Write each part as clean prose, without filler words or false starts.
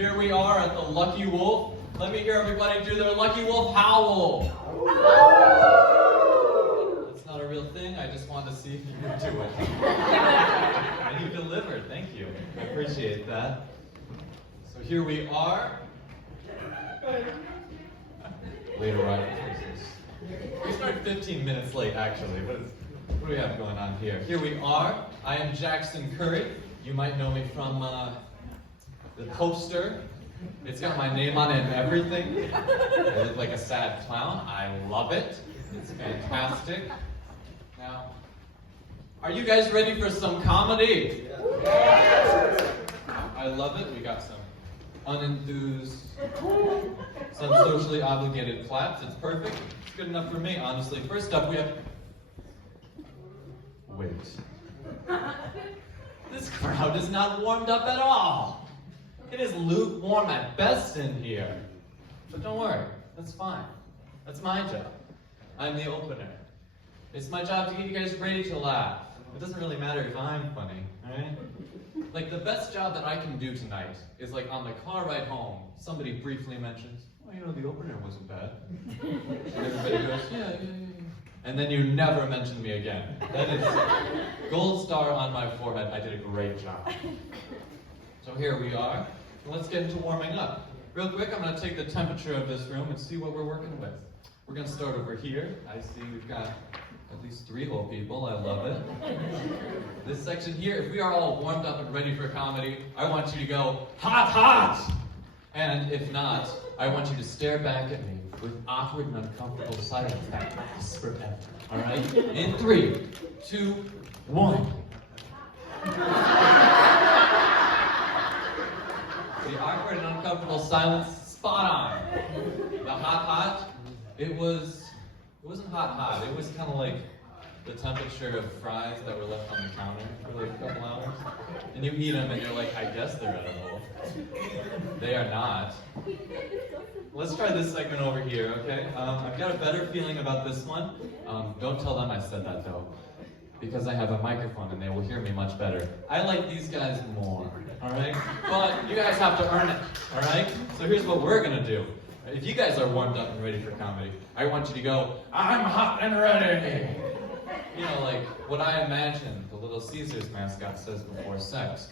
Here we are at the Lucky Wolf. Let me hear everybody do their Lucky Wolf Howl. That's not a real thing. I just wanted to see if you would do it. And you delivered. Thank you. I appreciate that. So here we are. Late arrival. We started 15 minutes late, actually. What do we have going on here? Here we are. I am Jaxon Curry. You might know me from the poster. It's got my name on it and everything. I look like a sad clown. I love it. It's fantastic. Now, are you guys ready for some comedy? Yes. I love it. We got some unenthused, some socially obligated claps. It's perfect. It's good enough for me, honestly. First up, we have... Wait. This crowd is not warmed up at all. It is lukewarm at best in here. But don't worry, that's fine. That's my job. I'm the opener. It's my job to get you guys ready to laugh. It doesn't really matter if I'm funny, alright? Like, the best job that I can do tonight is, like, on the car ride home, somebody briefly mentions, oh, you know, the opener wasn't bad. And everybody goes, yeah. And then you never mention me again. That is gold star on my forehead. I did a great job. So here we are. Let's get into warming up. Real quick, I'm going to take the temperature of this room and see what we're working with. We're going to start over here. I see we've got at least 3 whole people. I love it. This section here, if we are all warmed up and ready for comedy, I want you to go, hot, hot! And if not, I want you to stare back at me with awkward and uncomfortable silence that lasts forever. All right? In 3, 2, 1. The awkward and uncomfortable silence, spot on. The hot, hot, it wasn't hot. It was kind of like the temperature of fries that were left on the counter for like a couple hours. And you eat them and you're like, I guess they're edible. They are not. Let's try this segment over here, okay? I've got a better feeling about this one. Don't tell them I said that though, because I have a microphone and they will hear me much better. I like these guys more, all right? But you guys have to earn it, all right? So here's what we're gonna do. If you guys are warmed up and ready for comedy, I want you to go, I'm hot and ready. You know, like what I imagine the Little Caesars mascot says before sex.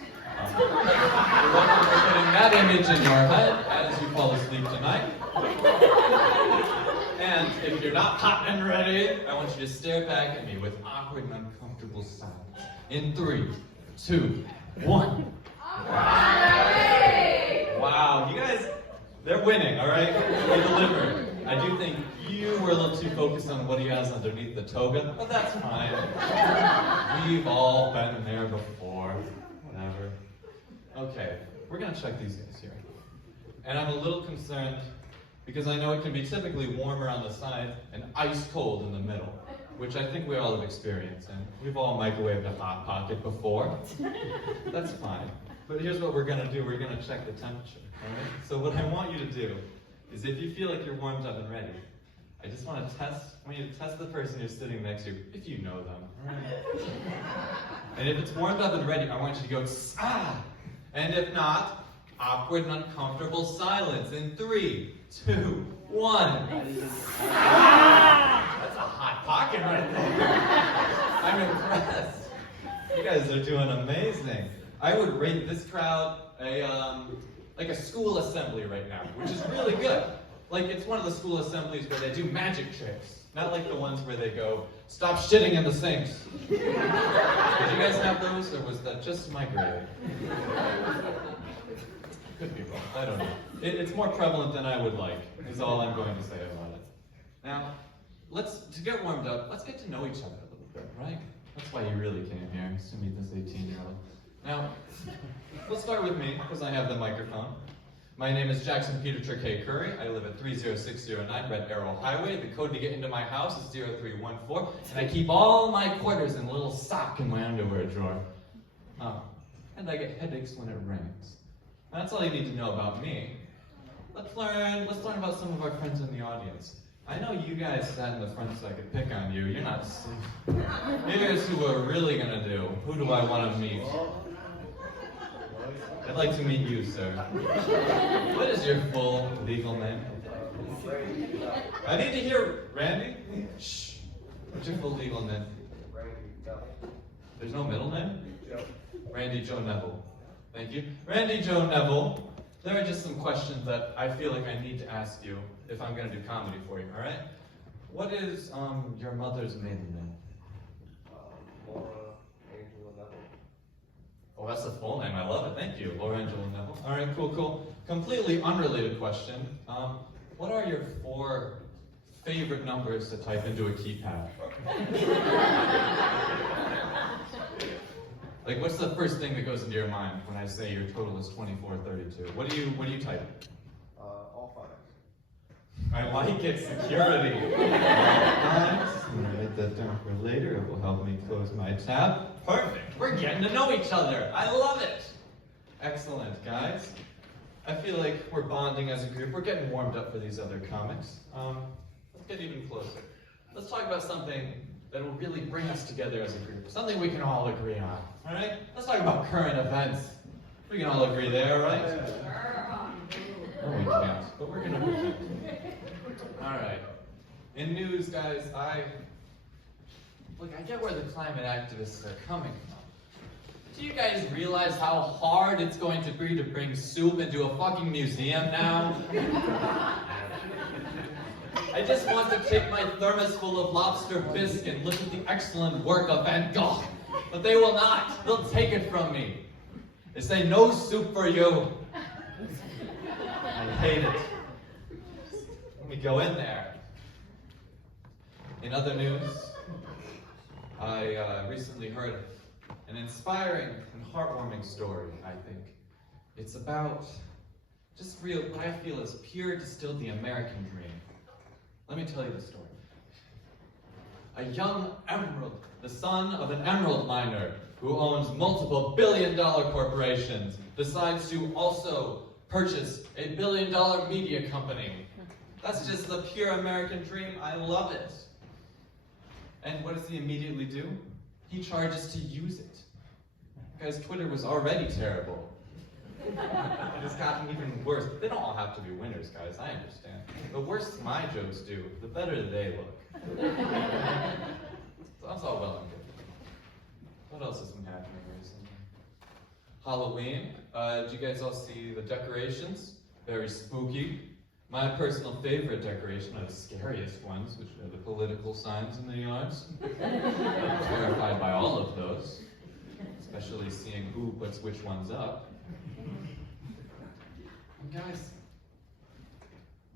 You're welcome for putting that image in your head as you fall asleep tonight. And if you're not hot and ready, I want you to stare back at me with awkward and uncomfortable silence. In 3, 2, 1. Wow, you guys, they're winning, all right? They delivered. I do think you were a little too focused on what he has underneath the toga, but that's fine. We've all been there before. Whatever. Okay, we're gonna check these guys here. And I'm a little concerned because I know it can be typically warmer on the side and ice cold in the middle, which I think we all have experience in. We've all microwaved a Hot Pocket before. That's fine. But here's what we're gonna do. We're gonna check the temperature, all right? So what I want you to do is if you feel like you're warmed up and ready, I just want you to test the person you're sitting next to, if you know them, all right? And if it's warmed up and ready, I want you to go, ah! And if not, awkward and uncomfortable silence in 3, 2, 1. That's a hot pocket right there. I'm impressed. You guys are doing amazing. I would rate this crowd like a school assembly right now, which is really good. Like, it's one of the school assemblies where they do magic tricks, not like the ones where they go, stop shitting in the sinks. Did you guys have those, or was that just my grade? Could be wrong, I don't know. It's more prevalent than I would like, is all I'm going to say about it. Now, to get warmed up, let's get to know each other a little bit, right? That's why you really came here, is to meet this 18-year-old. Now, let's start with me, because I have the microphone. My name is Jaxon Peter K. Curry. I live at 30609 Red Arrow Highway. The code to get into my house is 0314, and I keep all my quarters in a little sock in my underwear drawer. And I get headaches when it rains. That's all you need to know about me. Let's learn about some of our friends in the audience. I know you guys sat in the front so I could pick on you. You're not safe. Here's who we're really gonna do. Who do I want to meet? I'd like to meet you, sir. What is your full legal name? I need to hear Randy. Shh. What's your full legal name? There's no middle name? Randy Joe Neville. Thank you. Randy Joe Neville, there are just some questions that I feel like I need to ask you if I'm going to do comedy for you, all right? What is your mother's maiden name? Laura Angela Neville. Oh, that's the full name. I love it. Thank you, Laura Angela Neville. All right, cool, cool. Completely unrelated question. What are your 4 favorite numbers to type into a keypad? Like, what's the first thing that goes into your mind when I say your total is 2432? What do you type? All 5. I like it. Security. I'm gonna write that down for later. It will help me close my tab. Perfect. We're getting to know each other. I love it. Excellent, guys. I feel like we're bonding as a group. We're getting warmed up for these other comics. Let's get even closer. Let's talk about something that will really bring us together as a group. Something we can all agree on. All right? Let's talk about current events. We can all agree there, right? No, we can't. But we're gonna pretend. All right. In news, guys, I get where the climate activists are coming from. Do you guys realize how hard it's going to be to bring soup into a fucking museum now? I just want to take my thermos full of lobster bisque and look at the excellent work of Van Gogh. But they will not. They'll take it from me. They say, no soup for you. I hate it. Let me go in there. In other news, I recently heard an inspiring and heartwarming story, I think. It's about just real, what I feel is pure distilled the American dream. Let me tell you the story. A young emerald, the son of an emerald miner who owns multiple billion-dollar corporations, decides to also purchase a billion-dollar media company. That's just the pure American dream. I love it. And what does he immediately do? He charges to use it. Guys, Twitter was already terrible. It has gotten even worse. They don't all have to be winners, guys, I understand. The worse my jokes do, the better they look. So that's all well and good. What else has been happening recently? Halloween. Did you guys all see the decorations? Very spooky. My personal favorite decoration are the scariest ones, which are the political signs in the yards. I'm terrified by all of those, especially seeing who puts which ones up. And guys,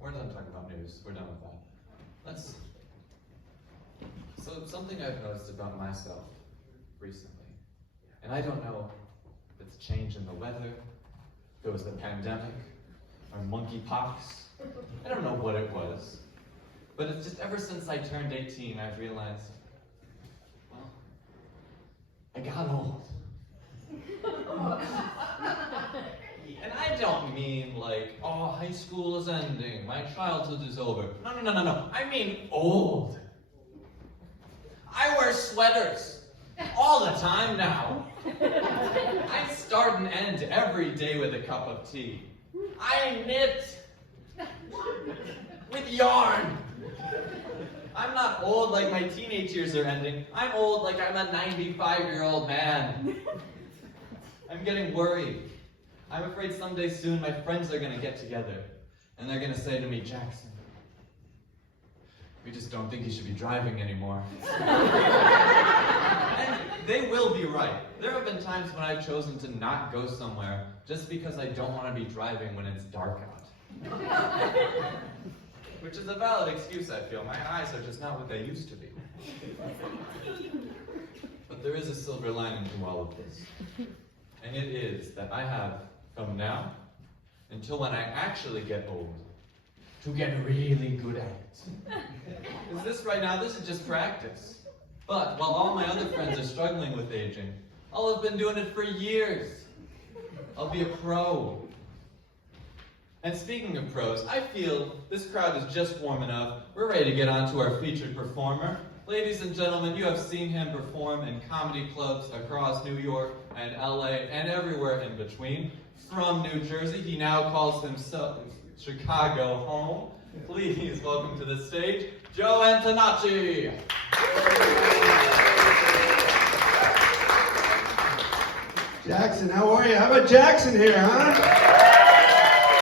we're done talking about news. We're done with that. So something I've noticed about myself recently, and I don't know if it's change in the weather, if it was the pandemic, or monkeypox. I don't know what it was, but it's just ever since I turned 18, I've realized, well, I got old. And I don't mean like, oh, high school is ending, my childhood is over. No. I mean old. I wear sweaters all the time now. I start and end every day with a cup of tea. I knit with yarn. I'm not old like my teenage years are ending. I'm old like I'm a 95-year-old man. I'm getting worried. I'm afraid someday soon my friends are going to get together and they're going to say to me, Jaxon, we just don't think you should be driving anymore. And they will be right. There have been times when I've chosen to not go somewhere just because I don't want to be driving when it's dark out. Which is a valid excuse, I feel. My eyes are just not what they used to be. But there is a silver lining to all of this. And it is that I have, from now until when I actually get old, to get really good at it. Because this right now, this is just practice. But while all my other friends are struggling with aging, I'll have been doing it for years. I'll be a pro. And speaking of pros, I feel this crowd is just warm enough. We're ready to get on to our featured performer. Ladies and gentlemen, you have seen him perform in comedy clubs across New York and LA and everywhere in between. from New Jersey. He now calls himself Chicago home. Please welcome to the stage, Joe Antonacci. Jaxon, how are you? How about Jaxon here, huh?